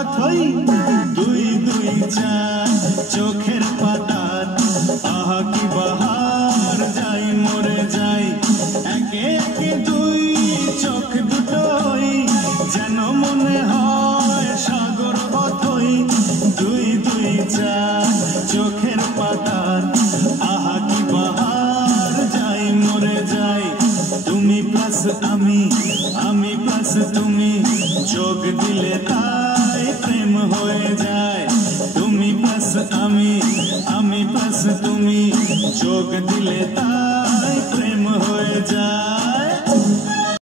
অথই দুই দুই চার চোখের পাতার আহা কি বাহার যাই মরে যাই একে একে দুই চোখ দুটোই যেন মনে হয় সাগর অথই দুই দুই চার চোখের পাতার আহা কি বাহার যাই মরে যাই তুমি প্লাস আমি প্লাস তুমি যোগ দিলে তাই প্রেম হয়ে যায় তুমি প্লাস আমি প্লাস তুমি যোগ দিলে তাই